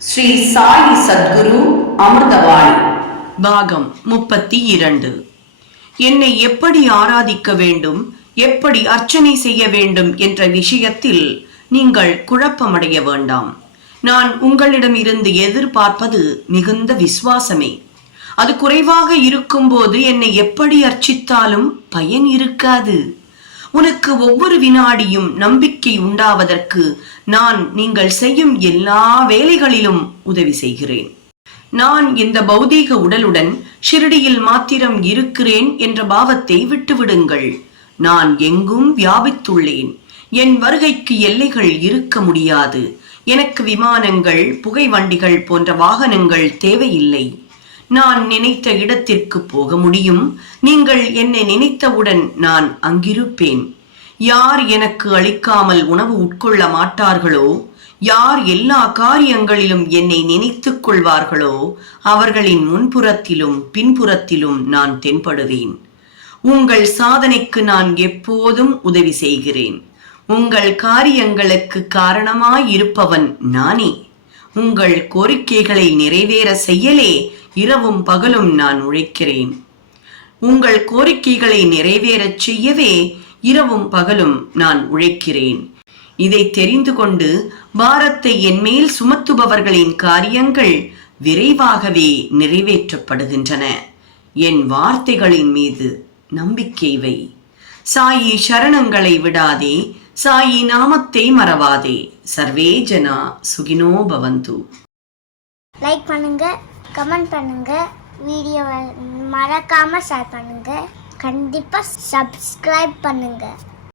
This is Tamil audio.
ஸ்ரீ சாயி சத்குரு அமிர்தவாணி பாகம் முப்பத்தி இரண்டு. என்னை எப்படி ஆராதிக்க வேண்டும் எப்படி அர்ச்சனை செய்ய வேண்டும் என்ற விஷயத்தில் நீங்கள் குழப்பமடைய வேண்டாம். நான் உங்களிடம் இருந்து எதிர்பார்ப்பது மிகுந்த விசுவாசமே. அது குறைவாக இருக்கும்போது என்னை எப்படி அர்ச்சித்தாலும் பயன் இருக்காது. உனக்கு ஒவ்வொரு வினாடியும் நம்பிக்கை உண்டாவதற்கு நான் நீங்கள் செய்யும் எல்லா வேலைகளிலும் உதவி செய்கிறேன். நான் இந்த பௌதீக உடலுடன் ஷிரடியில் மாத்திரம் இருக்கிறேன் என்ற பாவத்தை விட்டுவிடுங்கள். நான் எங்கும் வியாபித்துள்ளேன். என் வருகைக்கு எல்லைகள் இருக்க முடியாது. எனக்கு விமானங்கள் புகை வண்டிகள் போன்ற வாகனங்கள் தேவையில்லை. நான் நினைத்த இடத்திற்கு போக முடியும். நீங்கள் என்னை நினைத்தவுடன் நான் அங்கிருப்பேன். யார் எனக்கு அளிக்காமல் உணவு உட்கொள்ள மாட்டார்களோ யார் எல்லா காரியங்களிலும் என்னை நினைத்துக் கொள்வார்களோ அவர்களின் முன்புறத்திலும் பின்புறத்திலும் நான் தென்படுவேன். உங்கள் சாதனைக்கு நான் எப்போதும் உதவி செய்கிறேன். உங்கள் காரியங்களுக்கு காரணமாயிருப்பவன் நானே. உங்கள் கோரிக்கைகளை நிறைவேற செய்யலே இரவும் பகலும் நான் உழைக்கிறேன். உங்கள் கோரிக்கைகளை நிறைவேறச் செய்யவே இரவும் பகலும் நான் உழைக்கிறேன். இதை தெரிந்து கொண்டு பாரத்தை என் மேல் சுமத்துபவர்களின் காரியங்கள் விரைவாகவே நிறைவேற்றப்படுகின்றன. என் வார்த்தைகளின் மீது நம்பிக்கை வை. சாயி சரணங்களை விடாதே சாயி நாமத்தை மறவாதே. சர்வே ஜனா சுகினோ பவந்து. லைக் பண்ணுங்க கமெண்ட் பண்ணுங்க வீடியோவை மறக்காம ஷேர் பண்ணுங்க. கண்டிப்பா சப்ஸ்கிரைப் பண்ணுங்க.